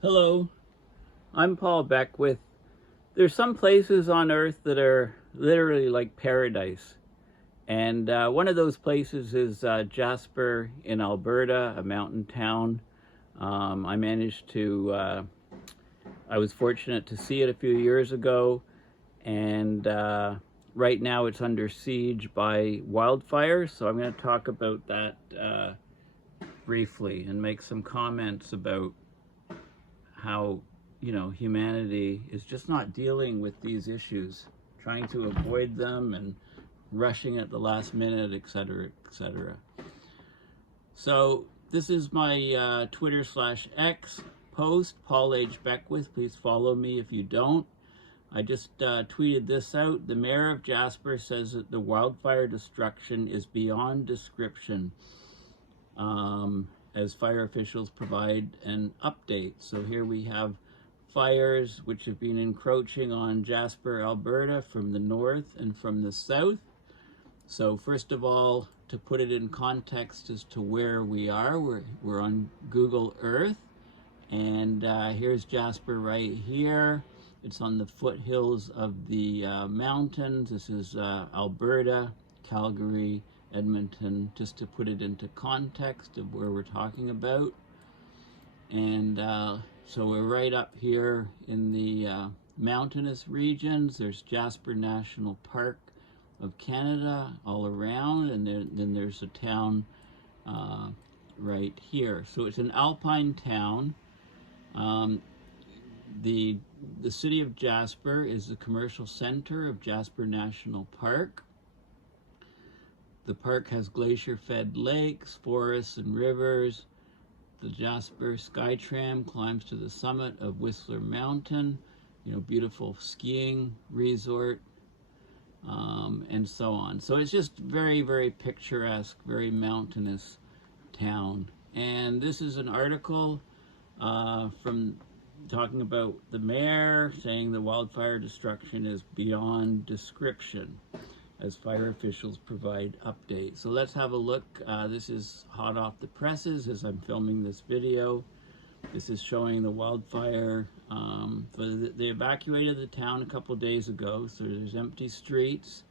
Hello, I'm Paul Beckwith. There's some places on Earth that are literally like paradise. And one of those places is Jasper in Alberta, a mountain town. I managed to, I was fortunate to see it a few years ago. And right now it's under siege by wildfire. So I'm going to talk about that briefly and make some comments about how humanity is just not dealing with these issues, trying to avoid them and rushing at the last minute, etc., etc. So this is my Twitter/X post, Paul H. Beckwith. Please follow me if you don't. I just tweeted this out. The mayor of Jasper says that the wildfire destruction is beyond description. As fire officials provide an update. So here we have fires which have been encroaching on Jasper, Alberta from the north and from the south. So first of all, to put it in context as to where we are, we're on Google Earth, and here's Jasper right here. It's on the foothills of the mountains. This is Alberta, Calgary, Edmonton, just to put it into context of where we're talking about. And so we're right up here in the mountainous regions. There's Jasper National Park of Canada all around, and then there's a town right here. So it's an alpine town. The city of Jasper is the commercial center of Jasper National Park. The park has glacier-fed lakes, forests, and rivers. The Jasper Skytram climbs to the summit of Whistler Mountain, beautiful skiing resort, and so on. So it's just very, very picturesque, very mountainous town. And this is an article from talking about the mayor saying the wildfire destruction is beyond description as fire officials provide updates. So let's have a look. This is hot off the presses as I'm filming this video. This is showing the wildfire. They evacuated the town a couple days ago, so there's empty streets.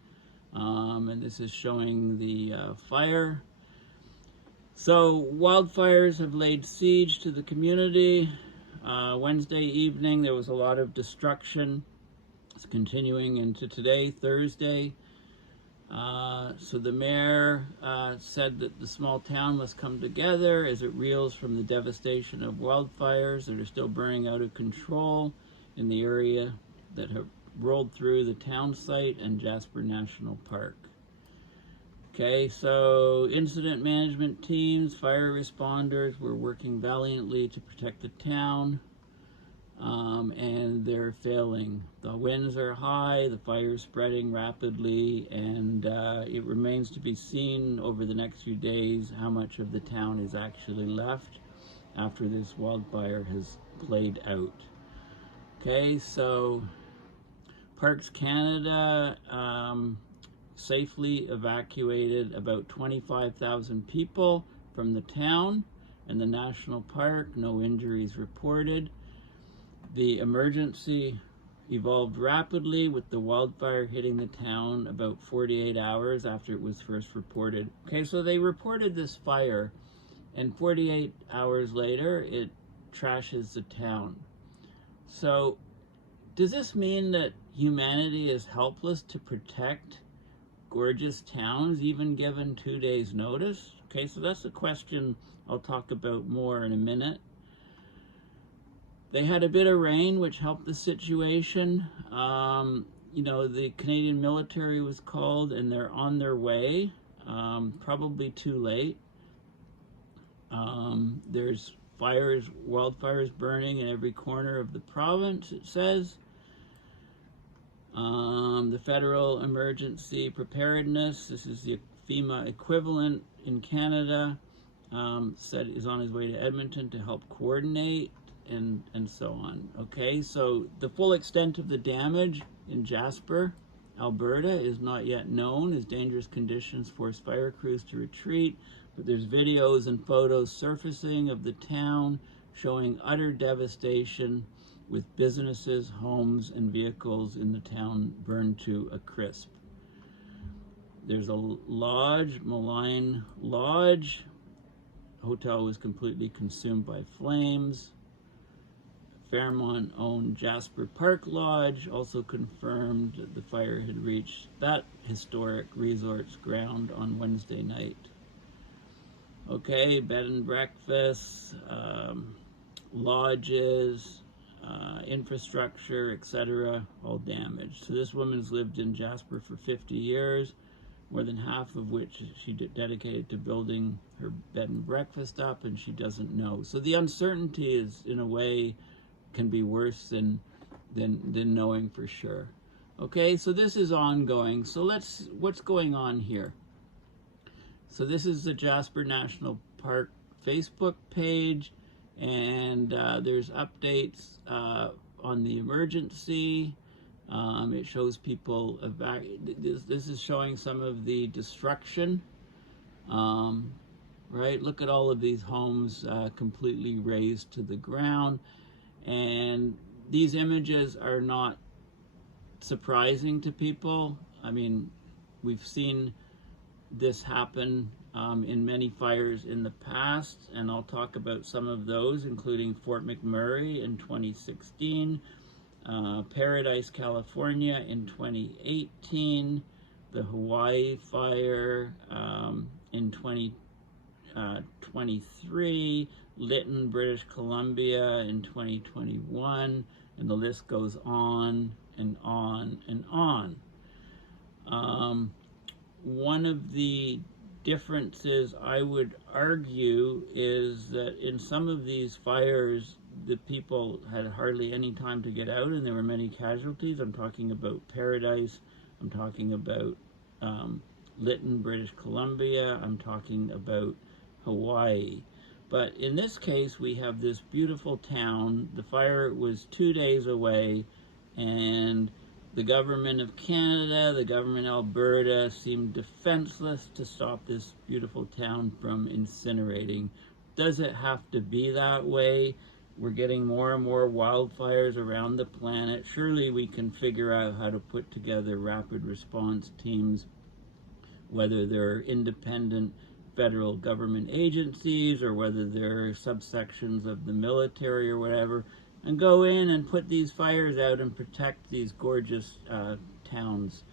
And this is showing the fire. So wildfires have laid siege to the community. Wednesday evening there was a lot of destruction. It's continuing into today, Thursday. So the mayor said that the small town must come together as it reels from the devastation of wildfires that are still burning out of control in the area that have rolled through the town site and Jasper National Park. Okay, so incident management teams, fire responders were working valiantly to protect the town. And they're failing. The winds are high, the fire is spreading rapidly, and it remains to be seen over the next few days how much of the town is actually left after this wildfire has played out. Okay, so Parks Canada safely evacuated about 25,000 people from the town and the national park. No injuries reported. The emergency evolved rapidly with the wildfire hitting the town about 48 hours after it was first reported. Okay, so they reported this fire, and 48 hours later, it trashes the town. So, does this mean that humanity is helpless to protect gorgeous towns, even given 2 days' notice? Okay, so that's a question I'll talk about more in a minute. They had a bit of rain, which helped the situation. The Canadian military was called, and they're on their way, probably too late. There's wildfires burning in every corner of the province, it says. The Federal Emergency Preparedness, this is the FEMA equivalent in Canada, said is on his way to Edmonton to help coordinate. And so on. Okay, so the full extent of the damage in Jasper, Alberta, is not yet known as dangerous conditions force fire crews to retreat, but there's videos and photos surfacing of the town showing utter devastation with businesses, homes, and vehicles in the town burned to a crisp. There's a lodge, Malign Lodge. Hotel was completely consumed by flames. Fairmont-owned Jasper Park Lodge also confirmed that the fire had reached that historic resort's ground on Wednesday night. Okay, bed and breakfasts, lodges, infrastructure, etc., all damaged. So this woman's lived in Jasper for 50 years, more than half of which she dedicated to building her bed and breakfast up, and she doesn't know. So the uncertainty is, in a way, can be worse than knowing for sure. Okay, so this is ongoing. So what's going on here? So this is the Jasper National Park Facebook page, and there's updates on the emergency. It shows people this is showing some of the destruction. Right, look at all of these homes completely razed to the ground, and these images are not surprising to people. I mean, we've seen this happen in many fires in the past, and I'll talk about some of those, including Fort McMurray in 2016, Paradise, California in 2018, the Hawaii fire in 2023, Lytton, British Columbia in 2021, and the list goes on and on and on. One of the differences I would argue is that in some of these fires, the people had hardly any time to get out, and there were many casualties. I'm talking about Paradise, I'm talking about Lytton, British Columbia, I'm talking about Hawaii. But in this case, we have this beautiful town. The fire was 2 days away, and the government of Canada, the government of Alberta seemed defenseless to stop this beautiful town from incinerating. Does it have to be that way? We're getting more and more wildfires around the planet. Surely we can figure out how to put together rapid response teams, whether they're independent federal government agencies or whether they're subsections of the military or whatever, and go in and put these fires out and protect these gorgeous towns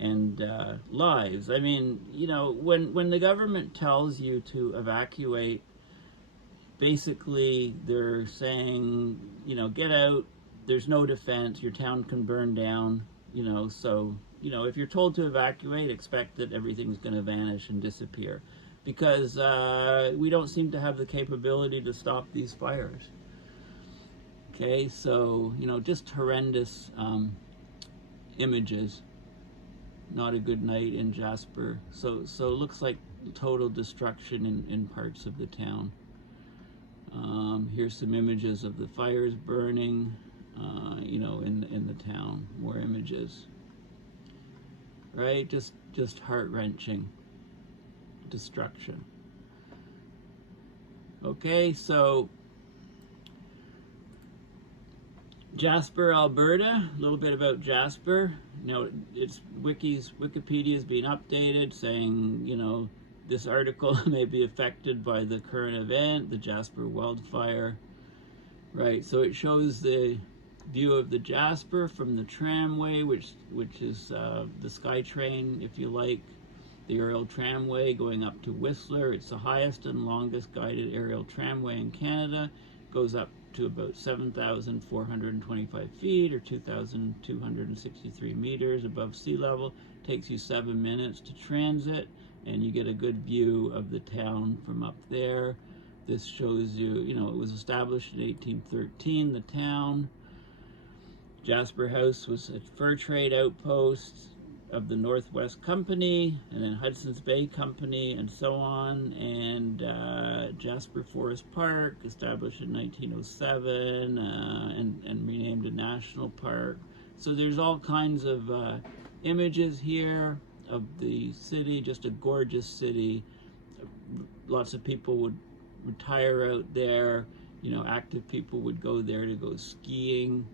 and lives. I mean, you know, when the government tells you to evacuate, basically they're saying, you know, get out, there's no defense, your town can burn down, you know, so, you know, if you're told to evacuate, expect that everything's going to vanish and disappear, because we don't seem to have the capability to stop these fires. Okay, so, you know, just horrendous images. Not a good night in Jasper. So it looks like total destruction in parts of the town. Here's some images of the fires burning, you know, in the town. More images. Right? Just heart-wrenching destruction. Okay, so Jasper, Alberta, a little bit about Jasper. You know, Wikipedia is being updated, saying, you know, this article may be affected by the current event, the Jasper wildfire. Right, so it shows the view of the Jasper from the tramway, which is the SkyTrain, if you like, the aerial tramway going up to Whistler. It's the highest and longest guided aerial tramway in Canada. It goes up to about 7,425 feet or 2,263 meters above sea level. Takes you 7 minutes to transit, and you get a good view of the town from up there. This shows you, you know, it was established in 1813, the town. Jasper House was a fur trade outpost of the Northwest Company, and then Hudson's Bay Company, and so on. And Jasper Forest Park, established in 1907, and renamed a national park. So there's all kinds of images here of the city, just a gorgeous city. Lots of people would retire out there. You know, active people would go there to go skiing.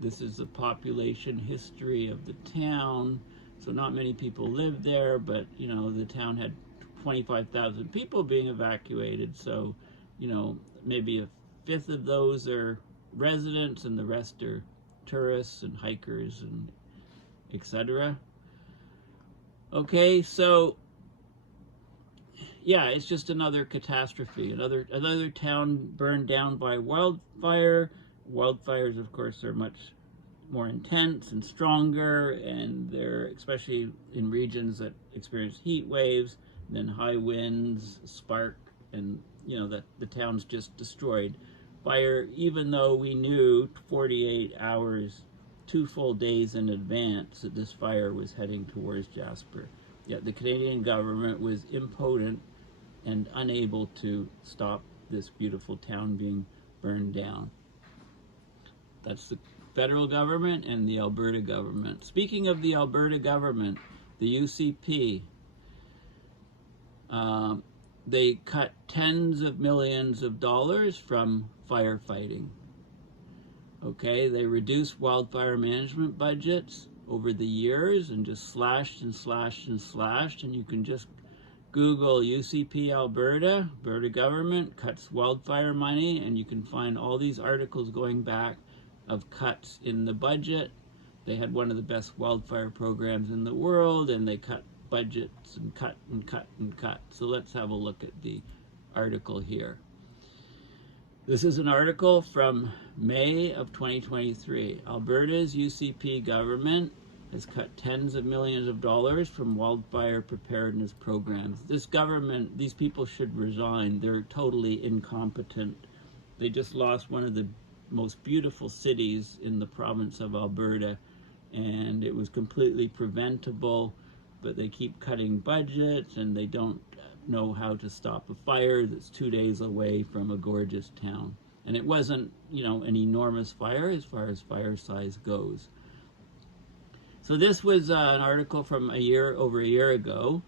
This is the population history of the town. So not many people lived there, but, you know, the town had 25,000 people being evacuated. So, you know, maybe a fifth of those are residents and the rest are tourists and hikers and etc. Okay, so yeah, it's just another catastrophe. Another town burned down by wildfire. Wildfires, of course, are much more intense and stronger, and they're especially in regions that experience heat waves, and then high winds, spark, and you know that the town's just destroyed. Fire, even though we knew 48 hours, 2 full days in advance that this fire was heading towards Jasper. Yet the Canadian government was impotent and unable to stop this beautiful town being burned down. That's the federal government and the Alberta government. Speaking of the Alberta government, the UCP, they cut tens of millions of dollars from firefighting. Okay, they reduced wildfire management budgets over the years and just slashed and slashed and slashed, and you can just Google UCP Alberta government cuts wildfire money, and you can find all these articles going back of cuts in the budget. They had one of the best wildfire programs in the world, and they cut budgets and cut and cut and cut. So let's have a look at the article here. This is an article from May of 2023. Alberta's UCP government has cut tens of millions of dollars from wildfire preparedness programs. This government, these people should resign. They're totally incompetent. They just lost one of the most beautiful cities in the province of Alberta, and it was completely preventable, but they keep cutting budgets and they don't know how to stop a fire that's 2 days away from a gorgeous town. And it wasn't, you know, an enormous fire as far as fire size goes. So this was an article from over a year ago.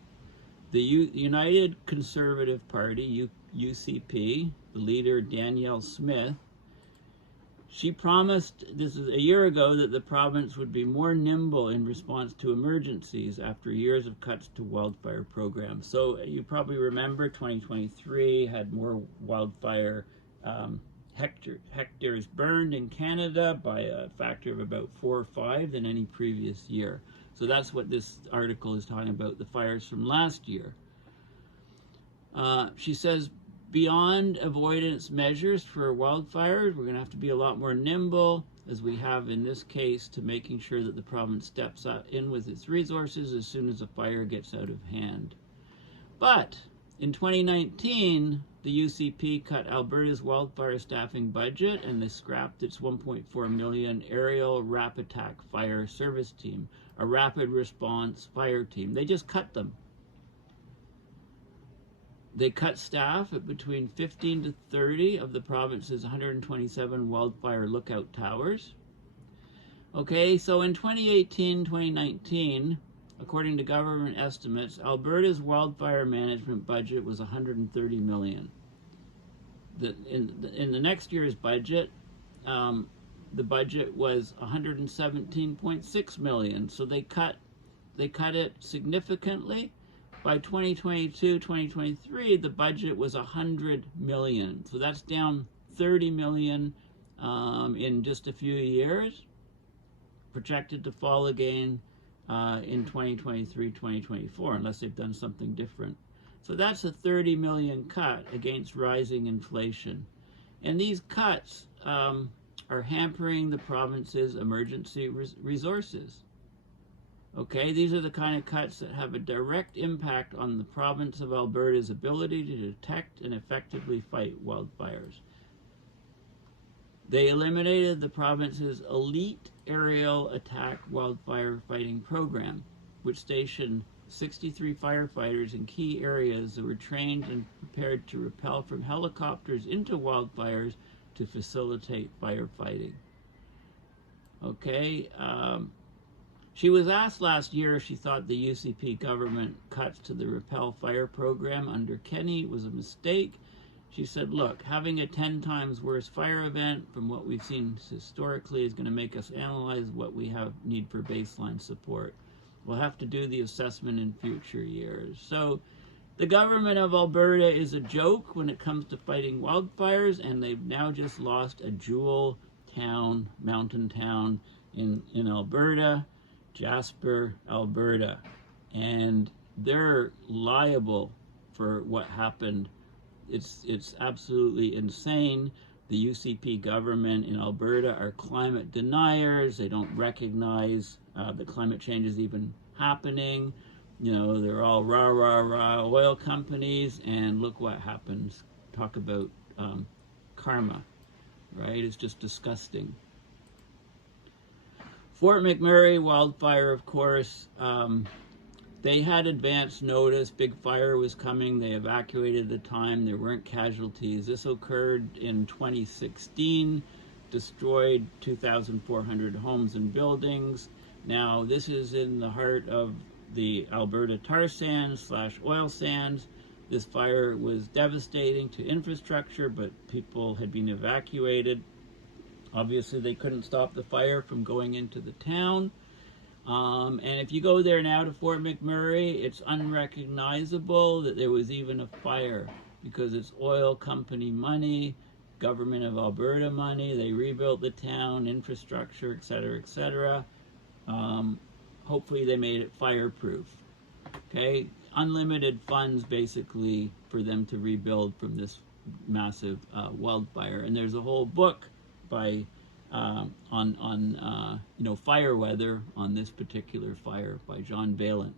The United Conservative Party, UCP, the leader Danielle Smith, she promised, this is a year ago, that the province would be more nimble in response to emergencies after years of cuts to wildfire programs. So you probably remember 2023 had more wildfire hectares burned in Canada by a factor of about 4 or 5 than any previous year. So that's what this article is talking about, the fires from last year. She says, beyond avoidance measures for wildfires, we're going to have to be a lot more nimble, as we have in this case, to making sure that the province steps in with its resources as soon as a fire gets out of hand. But in 2019, the UCP cut Alberta's wildfire staffing budget, and they scrapped its $1.4 million aerial rapid attack fire service team, a rapid response fire team. They just cut them. They cut staff at between 15 to 30 of the province's 127 wildfire lookout towers. Okay, so in 2018-2019, according to government estimates, Alberta's wildfire management budget was $130 million. In the next year's budget, the budget was $117.6 million. So they cut it significantly. By 2022-2023, the budget was $100 million. So that's down $30 million in just a few years, projected to fall again in 2023-2024, unless they've done something different. So that's a $30 million cut against rising inflation. And these cuts are hampering the province's emergency resources. Okay, these are the kind of cuts that have a direct impact on the province of Alberta's ability to detect and effectively fight wildfires. They eliminated the province's elite aerial attack wildfire fighting program, which stationed 63 firefighters in key areas that were trained and prepared to rappel from helicopters into wildfires to facilitate firefighting. Okay, She was asked last year if she thought the UCP government cuts to the Repel Fire program under Kenney was a mistake. She said, look, having a 10 times worse fire event from what we've seen historically is going to make us analyze what we need for baseline support. We'll have to do the assessment in future years. So the government of Alberta is a joke when it comes to fighting wildfires, and they've now just lost a jewel town, mountain town in Alberta, Jasper, Alberta. And they're liable for what happened. It's absolutely insane. The UCP government in Alberta are climate deniers. They don't recognize that climate change is even happening. You know, they're all rah, rah, rah oil companies, and look what happens. Talk about karma, right? It's just disgusting. Fort McMurray wildfire, of course, they had advance notice. Big fire was coming. They evacuated at the time. There weren't casualties. This occurred in 2016, destroyed 2,400 homes and buildings. Now, this is in the heart of the Alberta tar sands / oil sands. This fire was devastating to infrastructure, but people had been evacuated. Obviously, they couldn't stop the fire from going into the town. And if you go there now to Fort McMurray, it's unrecognizable that there was even a fire because it's oil company money, government of Alberta money. They rebuilt the town, infrastructure, etc., etc. Hopefully they made it fireproof. Okay, unlimited funds basically for them to rebuild from this massive wildfire. And there's a whole book by on fire weather on this particular fire by John Vaillant.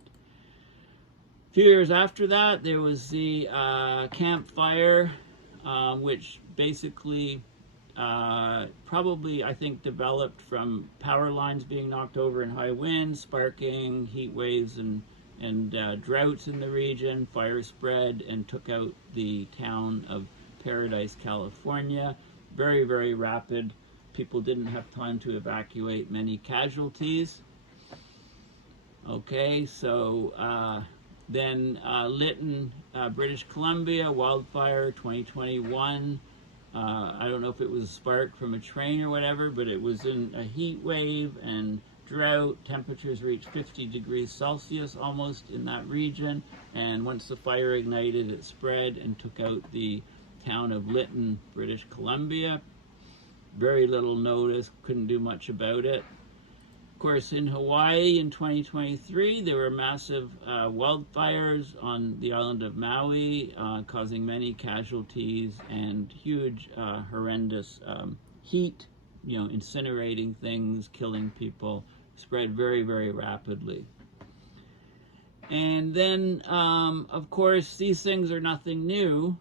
A few years after that, there was the Camp Fire, which basically probably, I think, developed from power lines being knocked over in high winds, sparking, heat waves, and droughts in the region. Fire spread and took out the town of Paradise, California. Very, very rapid. People didn't have time to evacuate, many casualties. Okay, so then Lytton, British Columbia, wildfire 2021. I don't know if it was sparked from a train or whatever, but it was in a heat wave and drought. Temperatures reached 50 degrees Celsius almost in that region. And once the fire ignited, it spread and took out the town of Lytton, British Columbia. Very little notice, couldn't do much about it. Of course, in Hawaii in 2023, there were massive wildfires on the island of Maui, causing many casualties and huge, horrendous heat, incinerating things, killing people, spread very, very rapidly. And then, of course, these things are nothing new.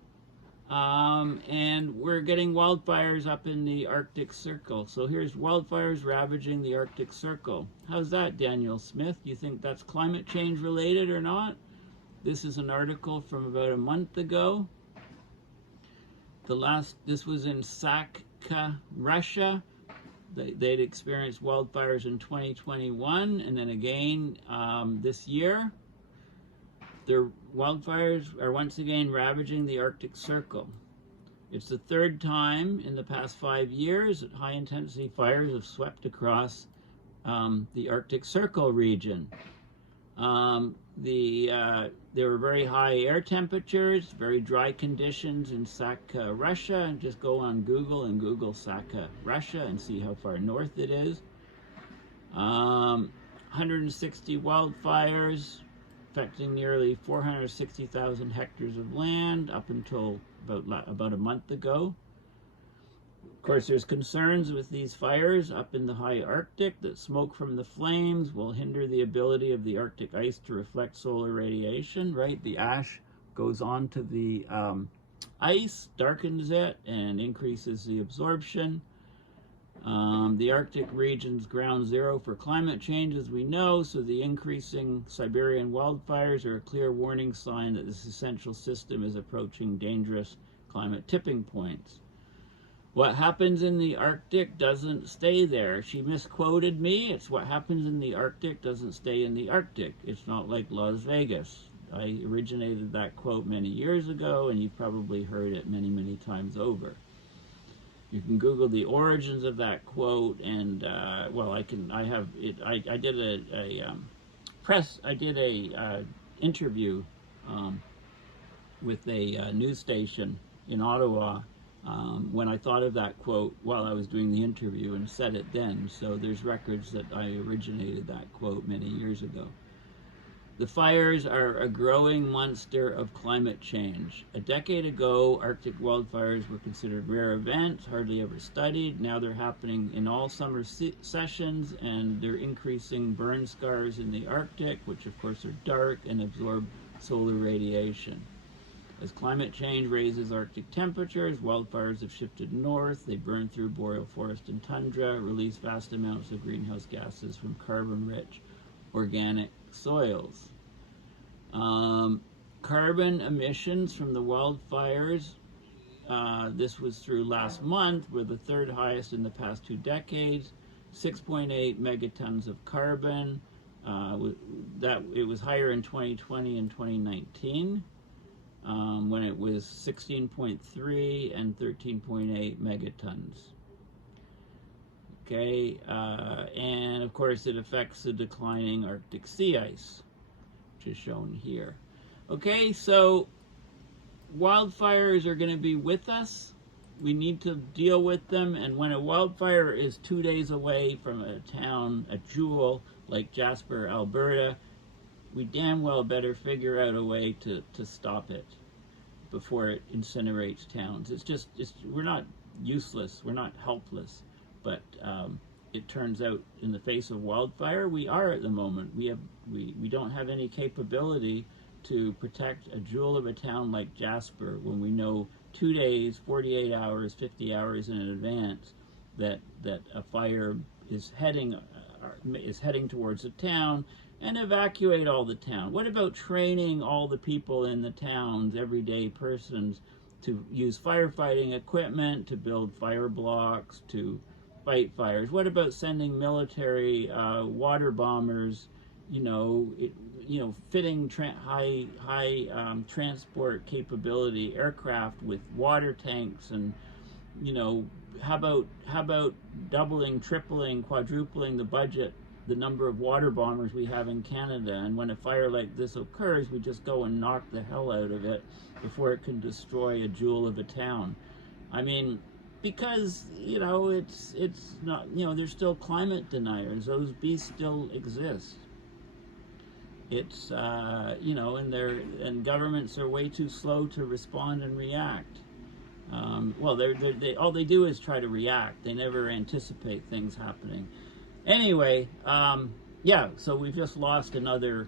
And we're getting wildfires up in the Arctic Circle. So here's wildfires ravaging the Arctic Circle. How's that, Daniel Smith? Do you think that's climate change related or not? This is an article from about a month ago. This was in Sakha, Russia. They'd experienced wildfires in 2021 and then again this year. Their wildfires are once again ravaging the Arctic Circle. It's the third time in the past 5 years that high-intensity fires have swept across the Arctic Circle region. There were very high air temperatures, very dry conditions in Sakha, Russia. And just go on Google and Google Sakha, Russia, and see how far north it is. 160 wildfires, affecting nearly 460,000 hectares of land up until about a month ago. Of course, there's concerns with these fires up in the high Arctic that smoke from the flames will hinder the ability of the Arctic ice to reflect solar radiation, right? The ash goes onto the ice, darkens it, and increases the absorption. The Arctic region's ground zero for climate change, as we know, so the increasing Siberian wildfires are a clear warning sign that this essential system is approaching dangerous climate tipping points. What happens in the Arctic doesn't stay there. She misquoted me. It's what happens in the Arctic doesn't stay in the Arctic. It's not like Las Vegas. I originated that quote many years ago, and you've probably heard it many, many times over. You can Google the origins of that quote, and well, I have it. I did a interview with a news station in Ottawa when I thought of that quote while I was doing the interview, and said it then. So there's records that I originated that quote many years ago. The fires are a growing monster of climate change. A decade ago, Arctic wildfires were considered rare events, hardly ever studied. Now they're happening in all summer sessions, and they're increasing burn scars in the Arctic, which of course are dark and absorb solar radiation. As climate change raises Arctic temperatures, wildfires have shifted north. They burn through boreal forest and tundra, release vast amounts of greenhouse gases from carbon-rich organic soils. Carbon emissions from the wildfires, this was through last month, were the third highest in the past 2 decades, 6.8 megatons of carbon. It was higher in 2020 and 2019, when it was 16.3 and 13.8 megatons. Okay, and of course it affects the declining Arctic sea ice, which is shown here. Okay, so wildfires are going to be with us. We need to deal with them, and when a wildfire is 2 days away from a town, a jewel like Jasper, Alberta, we damn well better figure out a way to stop it before it incinerates towns. We're not useless, we're not helpless. But it turns out, in the face of wildfire, we are at the moment. We don't have any capability to protect a jewel of a town like Jasper when we know 2 days, 48 hours, 50 hours in advance that a fire is heading towards the town, and evacuate all the town. What about training all the people in the towns, everyday persons, to use firefighting equipment, to build fire blocks, to fight fires? What about sending military water bombers, fitting high transport capability aircraft with water tanks, and how about doubling, tripling, quadrupling the number of water bombers we have in Canada, and when a fire like this occurs, we just go and knock the hell out of it before it can destroy a jewel of a town. I mean, because it's not, there's still climate deniers. Those beasts still exist. It's and governments are way too slow to respond and react. Well, all they do is try to react. They never anticipate things happening. Anyway, yeah. So we've just lost another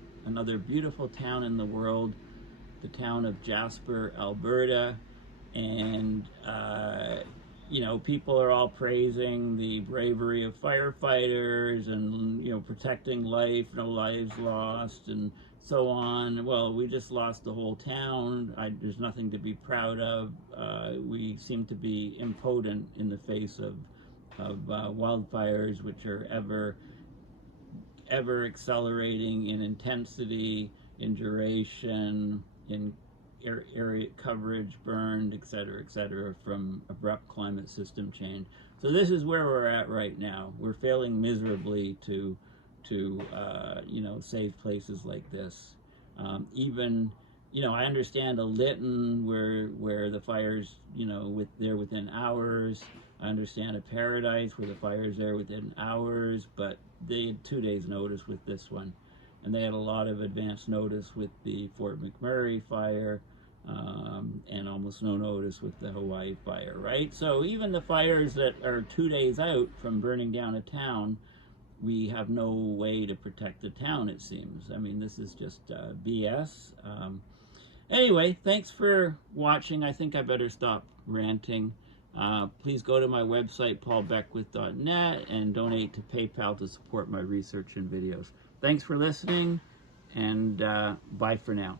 beautiful town in the world, the town of Jasper, Alberta, and people are all praising the bravery of firefighters and, protecting life, no lives lost, and so on. Well, we just lost the whole town. There's nothing to be proud of. We seem to be impotent in the face of wildfires, which are ever accelerating in intensity, in duration, in area coverage, burned, etc., from abrupt climate system change. So this is where we're at right now. We're failing miserably to save places like this. Even, I understand a Lytton where the fires, they're within hours. I understand a Paradise where the fire's there within hours, but they had 2 days notice with this one. And they had a lot of advance notice with the Fort McMurray fire, and almost no notice with the Hawaii fire, right? So even the fires that are 2 days out from burning down a town, we have no way to protect the town, it seems. I mean, this is just BS. Anyway, thanks for watching. I think I better stop ranting. Please go to my website, paulbeckwith.net, and donate to PayPal to support my research and videos. Thanks for listening, and bye for now.